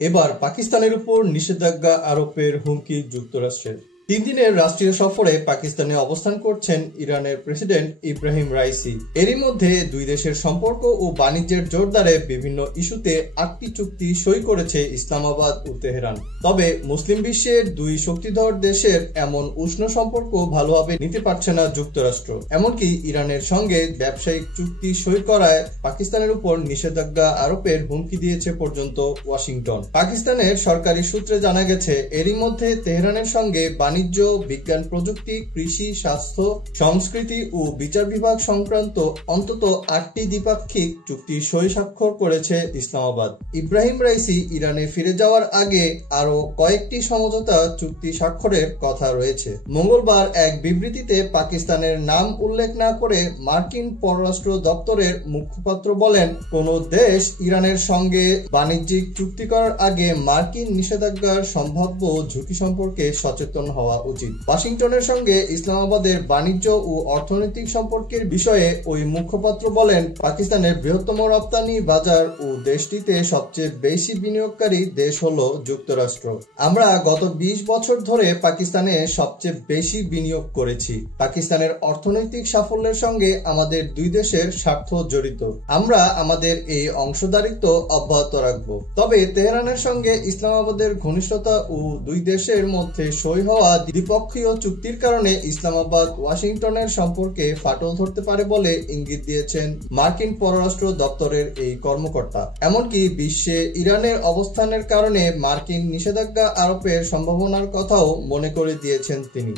এবার পাকিস্তানের উপর নিষেধাজ্ঞা আরোপের হুমকি যুক্তরাষ্ট্রের। 3 দিনের রাষ্ট্রীয় সফরে পাকিস্তানে অবস্থান করছেন ইরানের প্রেসিডেন্ট ইব্রাহিম রাইসি। এরই মধ্যে দুই দেশের সম্পর্ক ও বাণিজ্যের জোরদারে বিভিন্ন ইস্যুতে 8টি চুক্তি সই করেছে ইসলামাবাদ ও তেহরান। তবে মুসলিম বিশ্বের দুই শক্তিধর দেশের এমন উষ্ণ সম্পর্ক ভালোভাবে নিতে পারছে না যুক্তরাষ্ট্র। এমনকি ইরানের সঙ্গে ব্যবসায়িক চুক্তি সই করায় পাকিস্তানের উপর নিষেধাজ্ঞা আরোপের হুমকি দিয়েছে পর্যন্ত ওয়াশিংটন। পাকিস্তানের সরকারি সূত্রে জানা গেছে, এরই মধ্যে তেহরানের সঙ্গে বাণিজ্য, বিজ্ঞান প্রযুক্তি, কৃষি, স্বাস্থ্য, সংস্কৃতি ও বিচার বিভাগ সংক্রান্ত অন্তত 8টি দ্বিপাক্ষিক চুক্তি সই স্বাক্ষর করেছে ইসলামাবাদ। ইব্রাহিম রাইসি ইরানে ফিরে যাওয়ার আগে আরো কয়েকটি সমঝোতা চুক্তি স্বাক্ষরের কথা রয়েছে। মঙ্গলবার এক বিবৃতিতে পাকিস্তানের নাম উল্লেখ না করে মার্কিন পররাষ্ট্র দপ্তরের মুখপাত্র বলেন, কোন দেশ ইরানের সঙ্গে বাণিজ্যিক চুক্তি করার আগে মার্কিন নিষেধাজ্ঞার সম্ভাব্য ঝুঁকি সম্পর্কে সচেতন হওয়া উচিত। ওয়াশিংটনের সঙ্গে ইসলামাবাদের বাণিজ্য ও অর্থনৈতিক সম্পর্কের বিষয়ে ওই মুখপাত্র বলেন, পাকিস্তানের বৃহত্তম রপ্তানি বাজার ও দেশটিতে সবচেয়ে বেশি বিনিয়োগকারী দেশ হল যুক্তরাষ্ট্র। আমরা গত 20 বছর ধরে পাকিস্তানে সবচেয়ে বেশি বিনিয়োগ করেছি। পাকিস্তানের অর্থনৈতিক সাফল্যের সঙ্গে আমাদের দুই দেশের স্বার্থ জড়িত। আমরা আমাদের এই অংশদারিত্ব অব্যাহত রাখব। তবে তেহরানের সঙ্গে ইসলামাবাদের ঘনিষ্ঠতা ও দুই দেশের মধ্যে সই হওয়া দ্বিপক্ষীয় চুক্তির কারণে ইসলামাবাদ ওয়াশিংটনের সম্পর্কে ফাটল ধরতে পারে বলে ইঙ্গিত দিয়েছেন মার্কিন পররাষ্ট্র দপ্তরের এই কর্মকর্তা। এমনকি বিশ্বে ইরানের অবস্থানের কারণে মার্কিন নিষেধাজ্ঞা আরোপের সম্ভাবনার কথাও মনে করে দিয়েছেন তিনি।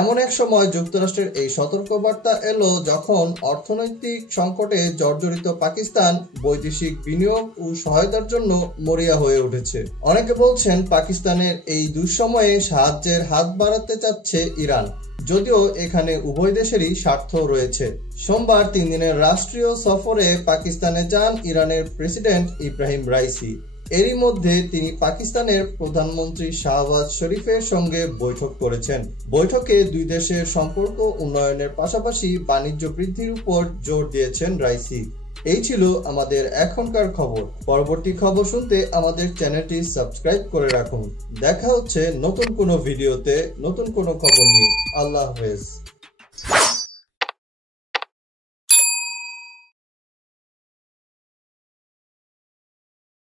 এমন এক সময় যুক্তরাষ্ট্রের এই সতর্কবার্তা এলো যখন অর্থনৈতিক সংকটে জর্জরিত পাকিস্তান বৈদেশিক বিনিয়োগ ও সহায়তার জন্য মরিয়া হয়ে উঠেছে। অনেকে বলছেন, পাকিস্তানের এই দুঃসময়ে সাহায্যের হাত বাড়াতে চাচ্ছে ইরান, যদিও এখানে উভয় দেশেরই স্বার্থ রয়েছে। সোমবার 3 দিনের রাষ্ট্রীয় সফরে পাকিস্তানে যান ইরানের প্রেসিডেন্ট ইব্রাহিম রাইসি। এরই মধ্যে তিনি পাকিস্তানের প্রধানমন্ত্রী শাহবাজ শরীফের সঙ্গে বৈঠক করেছেন। বৈঠকে দুই দেশের সম্পর্ক উন্নয়নের পাশাপাশি বাণিজ্য বৃদ্ধির উপর জোর দিয়েছেন রাইসি। এই ছিল আমাদের এখনকার খবর। পরবর্তী খবর শুনতে আমাদের চ্যানেলটি সাবস্ক্রাইব করে রাখুন। দেখা হচ্ছে নতুন কোনো ভিডিওতে নতুন কোনো খবর নিয়ে। আল্লাহ হাফেজ।